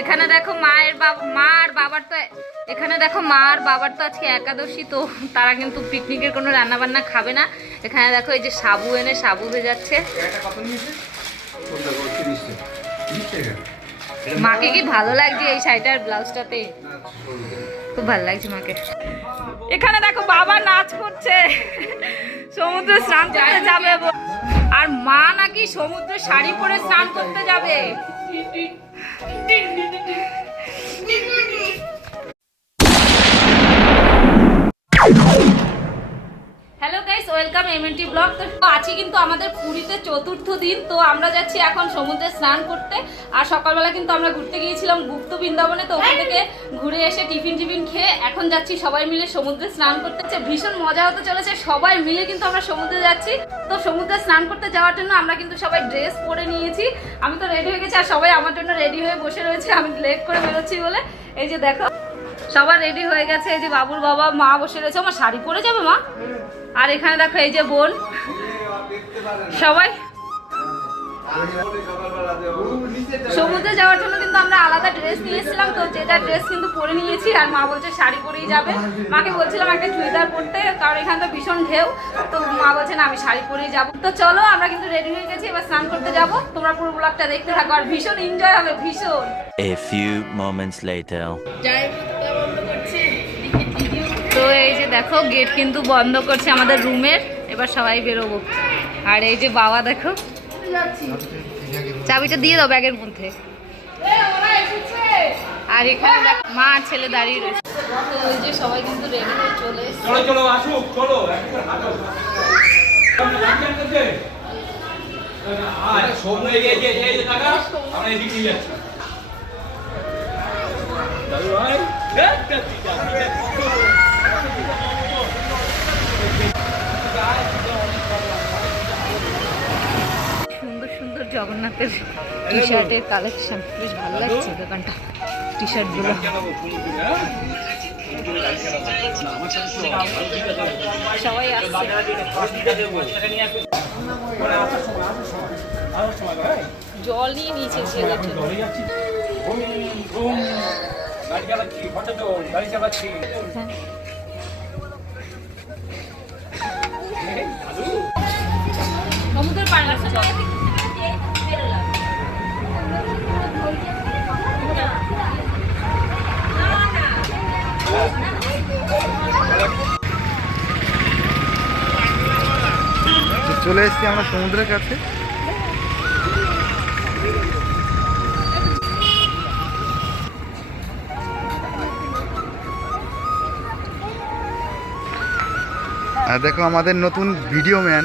এখানে দেখো মায়ের বাবা মা আর বাবার তো এখানে দেখো মা আর বাবার তো আজকে একাদশী তো তারা কিন্তু পিকনিকের কোনো রান্না বান্না খাবে না। এখানে দেখো এই যে সাবু এনে সাবু ভেজাচ্ছে। এটা কত নিয়েছে? কোনটা গো 30 টাকা। 30 টাকা? মাকে কি ভালো লাগছে এই শাড়িটার ব্লাউজটাতে? খুব ভালো লাগছে মাকে। এখানে দেখো বাবা নাচ করছে। সমুদ্রে স্নান করতে যাবে। আর মা নাকি সমুদ্রে শাড়ি পরে স্নান করতে যাবে। ওয়েলকাম এমএনটি ব্লগ তো আছি কিন্তু আমাদের পুরীতে চতুর্থ দিন, তো আমরা যাচ্ছি এখন সমুদ্রে স্নান করতে। আর সকালবেলা কিন্তু আমরা ঘুরতে গিয়েছিলাম গুপ্ত বৃন্দাবনে, তো ওখান থেকে ঘুরে এসে টিফিন টিফিন খেয়ে এখন যাচ্ছি সবাই মিলে সমুদ্রে স্নান করতে। হচ্ছে ভীষণ মজা হতে চলেছে, সবাই মিলে কিন্তু আমরা সমুদ্রে যাচ্ছি। তো সমুদ্রে স্নান করতে যাওয়ার জন্য আমরা কিন্তু সবাই ড্রেস পরে নিয়েছি। আমি তো রেডি হয়ে গেছি আর সবাই আমার জন্য রেডি হয়ে বসে রয়েছে, আমি লেট করে বেরোচ্ছি বলে। এই যে দেখো, সবার রেডি হয়ে গেছে, এই যে বাবুর বাবা, মা বসে রয়েছে। আমার শাড়ি পরে যাবে মা? আর এখানে দেখো এই যে বোন। সবাই সমুদ্রে যাওয়ার জন্য কিন্তু আমরা আলাদা ড্রেস নিয়েছিলাম তো যেটা ড্রেস কিন্তু পরে নিয়েছি আর মা বলছে শাড়ি পরেই যাবে। মাকে বলছিলাম একটা চুড়িদার পরতে কারণ এখানে তো ভীষণ ঢেউ তো মা বলছে না আমি শাড়ি পরেই যাব। তো চলো আমরা কিন্তু রেডি হয়ে গেছি এবার স্নান করতে যাব। তোমরা পুরো ব্লগটা দেখতে থাকো আর ভীষণ এনজয় হবে ভীষণ। A few moments later. তো এই যে দেখো গেট কিন্তু বন্ধ করছে আমাদের রুমের এবার সবাই বেরোবো। আর এই যে বাবা, দেখো। চাবিটা দিয়ে দাও ব্যাগের মধ্যে। আর এখানে মা আর ছেলে দাঁড়িয়ে রয়েছে। সবাই কিন্তু জগন্নাথের টি শার্টের কালেকশন বেশ ভালো লাগছে দোকানটা। টি শার্টগুলো সবাই আসছে। জল নিয়ে নিয়েছে গাড়ি চালাচ্ছি গাড়ি চালাচ্ছি সমুদ্রের চল এসেছি আমরা সমুদ্রের কাছে। আর দেখো আমাদের নতুন ভিডিও ম্যান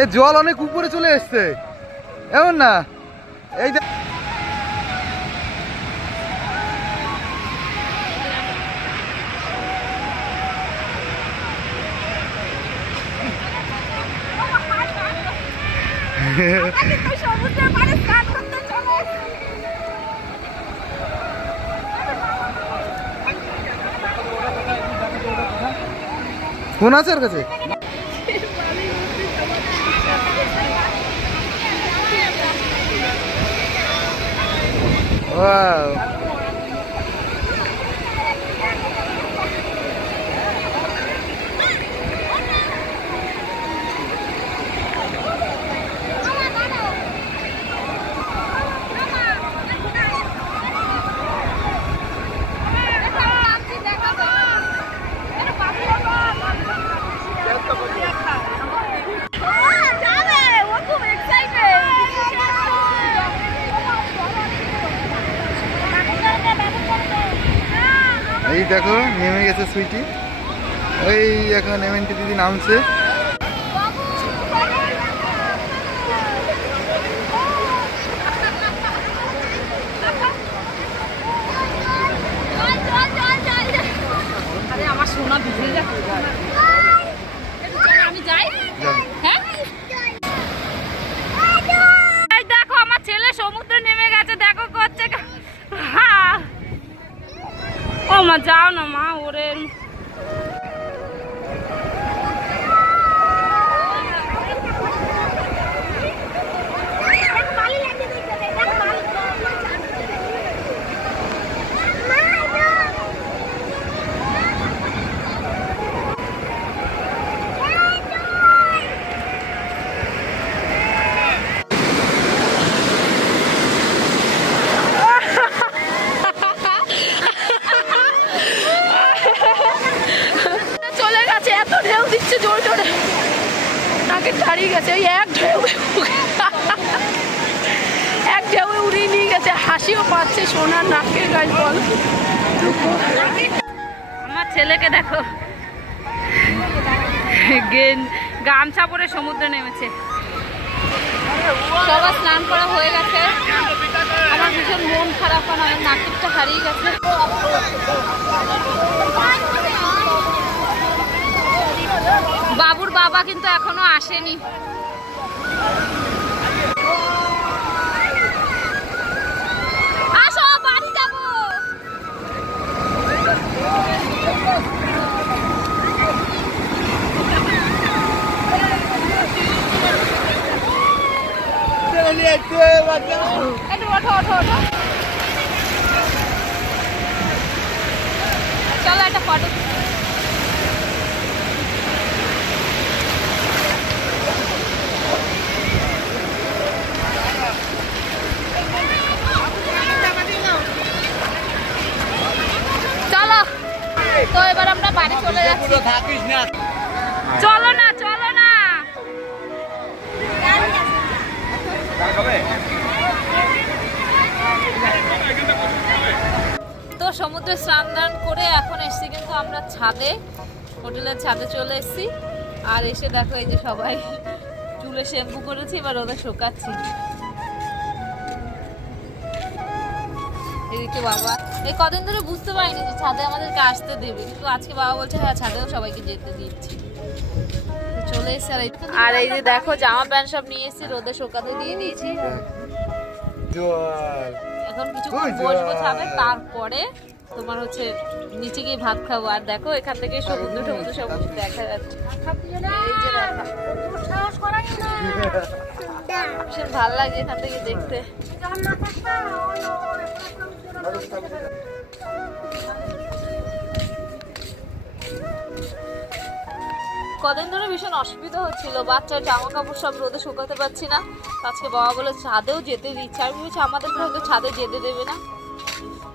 এ জল অনেক উপরে চলে এসছে। এমন না? এই ফোন আছে ওর কাছে? Wow. দেখো সুইটি। ওই এখন এমএনটি দিদি নামছে আরে আমার সোনা ভিজে যাচ্ছে আমি যাই যাও। হ্যাঁ এই দেখো আমার ছেলে সমুদ্রে নেমে গেছে দেখো করছে কা- হ্যাঁ। ও মা যাও না মা ওরে চলে গেছে এত ঢেউ দিচ্ছে জোরে জোরে নাকে দাঁড়িয়ে গেছে, ওই এক ঢেউ এক ঢেউ উড়িয়ে নিয়ে গেছে, হাসিও পাচ্ছে সোনার নাকের গাছ বল। আমার ছেলেকে দেখো। গামছা পরে সমুদ্রে নেমেছে। সবার স্নান করা হয়ে গেছে। আমার ভীষণ মন খারাপ কারণ আমার নাকেরটা হারিয়ে গেছে। বাবুর বাবা কিন্তু এখনও আসেনি। একটু ওঠো ওঠো চলো একটা ফটো চলো তো এবার আমরা বাড়ি চলে যাচ্ছি চলো না চলো না। তো সমুদ্রে স্নান দান করে এখন এসছি কিন্তু আমরা ছাদে, হোটেলের ছাদে চলে এসেছি। আর এসে দেখো এই যে সবাই চুলে শ্যাম্পু করেছি, এবার ওদের শোকাচ্ছি। এদিকে বাবা এই কদিন ধরে বুঝতে পারিনি যে ছাদে আমাদেরকে আসতে দেবে। কিন্তু আজকে বাবা বলছে হ্যাঁ ছাদেও সবাইকে যেতে দিচ্ছি। চলে এসে আর এই- আর এই যে দেখো জামা প্যান্ট সব নিয়ে এসেছি রোদে শোকাতে দিয়ে দিয়েছি। এখন কিছু বসবো ছাদে তারপরে তোমার হচ্ছে নিচে গিয়ে ভাত খাব। আর দেখো এখান থেকে সমুদ্র সমুদ্র সব কিছু দেখা যাচ্ছে। ভীষণ ভালো লাগে এখান থেকে দেখতে। কদিন ধরে ভীষণ অসুবিধা হচ্ছিল। বাচ্চার জামা কাপড় সব রোদে শুকাতে পারছি না। আজকে বাবা বলে ছাদেও যেতে দিচ্ছে। আমি ভেবেছি আমাদের হয়তো ছাদে যেতে দেবে না।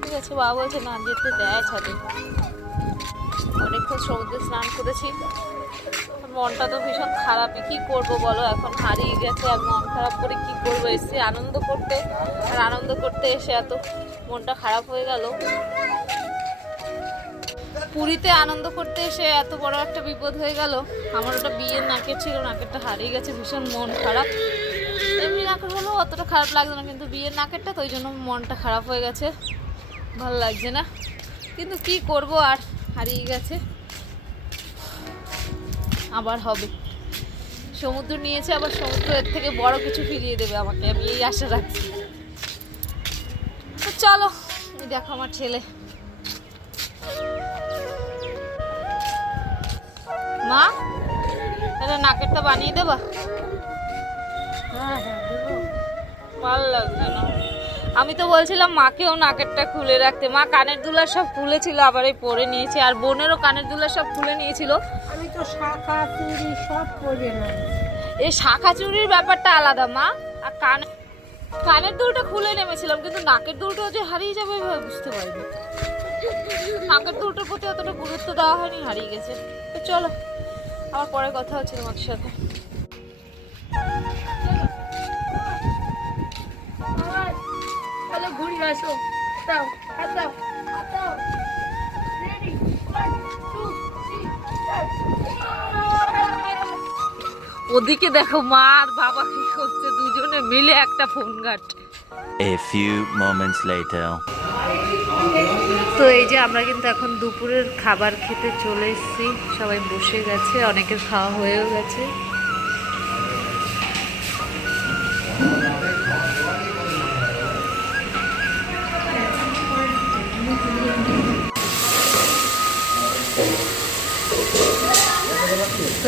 ঠিক আছে, বাবা বলছে, না, যেতে দেয় ছাদে। অনেকক্ষণ সমুদ্রে স্নান করেছি। মনটা তো ভীষণ খারাপই কি করব বলো? এখন হারিয়ে গেছে, আর মন খারাপ করে কি করব? এসে আনন্দ করতে। আর আনন্দ করতে এসে এত মনটা খারাপ হয়ে গেল। পুরীতে আনন্দ করতে এসে এত বড় একটা বিপদ হয়ে গেল। আমার ওটা বিয়ের নাকের ছিল, নাকেরটা হারিয়ে গেছে, ভীষণ মন খারাপ। এমনি নাকের হলেও অতটা খারাপ লাগছে না, কিন্তু বিয়ের নাকেরটা তো ওই জন্য মনটা খারাপ হয়ে গেছে। ভালো লাগছে না। কিন্তু কি করব আর, হারিয়ে গেছে। আবার হবে। সমুদ্র নিয়েছে, আবার সমুদ্র এর থেকে বড় কিছু ফিরিয়ে দেবে আমাকে, আমি এই আশা রাখছি। চলো। দেখো আমার ছেলে। মা এটা নাকেরটা বানিয়ে দেবা? ভালো লাগছে না। আমি তো বলছিলাম মাকেও নাকেরটা খুলে রাখতে। মা কানের দুলা সব খুলেছিল আবার এই পরে নিয়েছে। আর বোনেরও কানের দুলা সব খুলে নিয়েছিল। আমি তো শাখা চুরি সব পরে নাই। এই শাখা চুরির ব্যাপারটা আলাদা মা। আর কান কানের দুলটা খুলে নেমেছিলাম, কিন্তু নাকের দুলটা যে হারিয়ে যাবে বুঝতে পারিনি। নাকের দুলটার প্রতি অতটা গুরুত্ব দেওয়া হয়নি, হারিয়ে গেছে। তো চলো আবার পরে কথা হচ্ছে তোমার সাথে। ঘুরি আসো। দাও দাও। দাও ওদিকে দেখো মা আর বাবা কি করছে দুজনে মিলে একটা ফোন ঘাট A few moments later. তো এই যে আমরা কিন্তু এখন দুপুরের খাবার খেতে চলে এসেছি সবাই বসে গেছে অনেকের খাওয়া হয়েও গেছে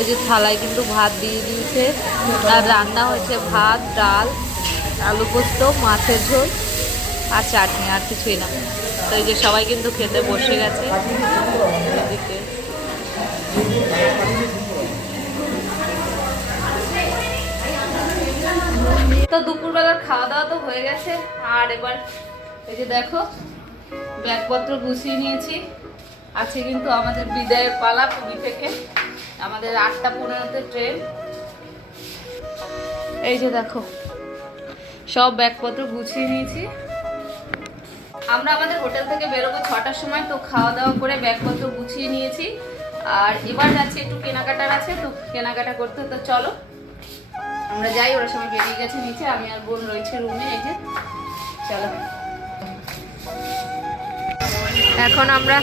এই যে থালায় কিন্তু ভাত দিয়ে দিয়েছে। আর রান্না হয়েছে ভাত, ডাল, আলু পোস্ত, মাছের ঝোল আর চাটনি, আর কিছুই না। তো এই যে সবাই কিন্তু খেতে বসে গেছে। তো দুপুরবেলার খাওয়া দাওয়া তো হয়ে গেছে। আর এবার এই যে দেখো, ব্যাগপত্র গুছিয়ে নিয়েছি। আছে কিন্তু আমাদের বিদায়ের পালা পুরী থেকে। আমাদের আটটা পনেরোতে ট্রেন। এই যে দেখো, সব ব্যাগপত্র গুছিয়ে নিয়েছি। আমরা আমাদের হোটেল থেকে বেরোবো ছটার সময়, তো খাওয়া দাওয়া করে ব্যাগপত্র গুছিয়ে নিয়েছি। আর এবার যাচ্ছি একটু কেনাকাটার আছে, তো কেনাকাটা করতে তো চলো। আমরা যাই, ওরা সবাই বেরিয়ে গেছে নিচে, আমি আর বোন রয়েছে রুমে এই যে। চলো। এখন আমরা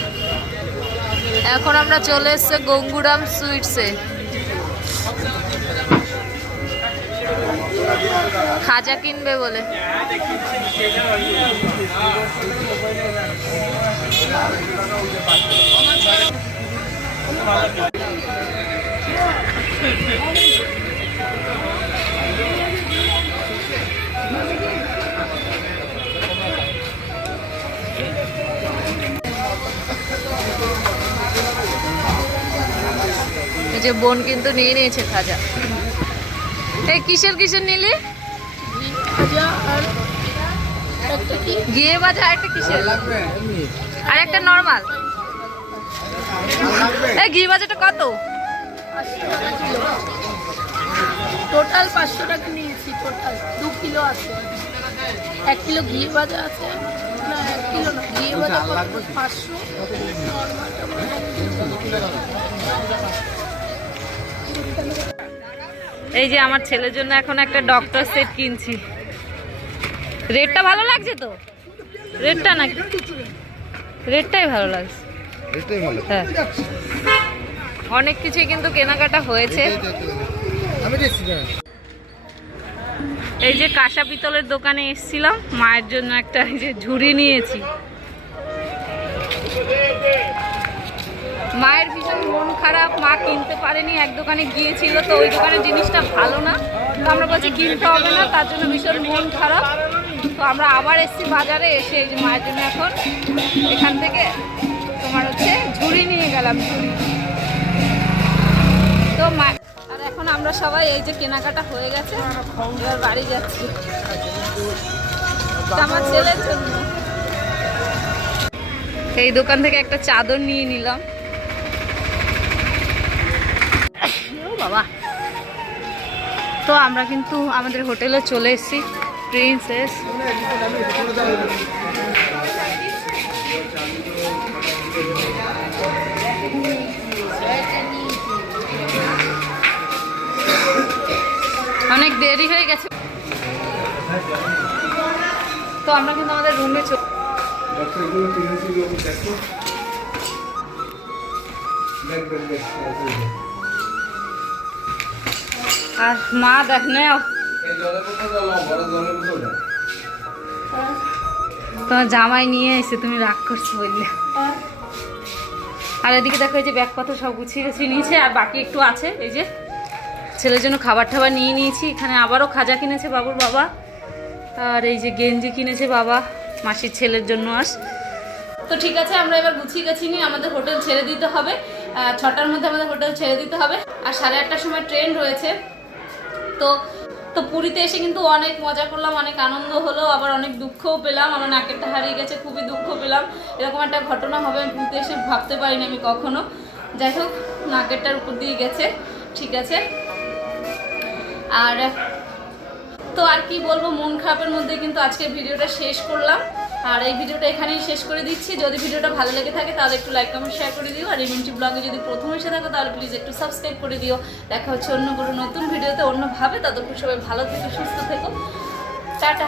এখন আমরা চলে এসছে গঙ্গুরাম সুইটসে। খাজা কিনবে বলে। যে বোন কিন্তু নিয়ে নিয়েছে খাজা। এই কিসের কিসের নিলি? গিয়ে বাজা একটা কিসের? আর একটা নর্মাল এই ঘি বাজাটা কত? টোটাল পাঁচশো টাকা নিয়েছি টোটাল দু কিলো আছে। এক কিলো ঘি ভাজা আছে। না, এক কিলো না ঘি ভাজা পাঁচশো। এই যে আমার ছেলের জন্য এখন একটা ডক্টর সেট কিনছি। রেটটা ভালো লাগছে তো? রেটটা নাকি? রেটটাই ভালো লাগছে। হ্যাঁ। অনেক কিছুই কিন্তু কেনাকাটা হয়েছে। না এই যে কাঁসা পিতলের দোকানে এসেছিলাম মায়ের জন্য একটা এই যে ঝুড়ি নিয়েছি। মায়ের ভীষণ মন খারাপ, মা কিনতে পারেনি, এক দোকানে গিয়েছিল, তো ওই দোকানের জিনিসটা ভালো না। তো আমরা বলছি, কিনতে হবে না, তার জন্য ভীষণ মন খারাপ। তো আমরা আবার এসেছি বাজারে, এসে এই যে মায়ের জন্য এখন এখান থেকে তোমার হচ্ছে ঝুড়ি নিয়ে গেলাম, ঝুড়ি। তো মা, আর এখন আমরা সবাই এই যে কেনাকাটা হয়ে গেছে, এবার বাড়ি যাচ্ছি। আমার ছেলের জন্য। এই দোকান থেকে একটা চাদর নিয়ে নিলাম। বাবা। তো আমরা কিন্তু আমাদের হোটেলে চলে এসেছি, প্রিন্সেস। অনেক দেরি হয়ে গেছে। তো আমরা কিন্তু আমাদের রুমে চলে আর মা দেখ নেও তোমার জামাই নিয়ে এসে তুমি রাগ করছ বললে। আর এদিকে দেখো এই যে ব্যাগপত্র সব গুছিয়ে গেছিয়ে নিয়েছে, আর বাকি একটু আছে। এই যে ছেলের জন্য খাবার টাবার নিয়ে নিয়েছি। এখানে আবারও খাজা কিনেছে বাবুর বাবা। আর এই যে গেঞ্জি কিনেছে বাবা, মাসির ছেলের জন্য আস। তো ঠিক আছে, আমরা এবার গুছিয়ে গেছি নি, আমাদের হোটেল ছেড়ে দিতে হবে। ছটার মধ্যে আমাদের হোটেল ছেড়ে দিতে হবে। আর সাড়ে আটটার সময় ট্রেন রয়েছে। তো তো পুরীতে এসে কিন্তু অনেক মজা করলাম, অনেক আনন্দ হলো, আবার অনেক দুঃখও পেলাম, আমার নাকেরটা হারিয়ে গেছে, খুবই দুঃখ পেলাম। এরকম একটা ঘটনা হবে, আমি পুরীতে এসে ভাবতে পারিনি আমি কখনো। যাই হোক নাকেরটার উপর দিয়ে গেছে, ঠিক আছে। আর, তো আর কি বলব, মন খারাপের মধ্যে কিন্তু আজকে ভিডিওটা শেষ করলাম। আর এই ভিডিওটা এখানেই শেষ করে দিচ্ছি। যদি ভিডিওটা ভালো লেগে থাকে, তাহলে একটু লাইক কমেন্ট শেয়ার করে দিও। আর ইমেন্টি ব্লগে যদি প্রথম এসে থাকো, তাহলে প্লিজ একটু সাবস্ক্রাইব করে দিও। দেখা হচ্ছে অন্য কোনো নতুন ভিডিওতে অন্যভাবে। ততক্ষণ সবাই ভালো থেকে, সুস্থ থেকো। টাটা।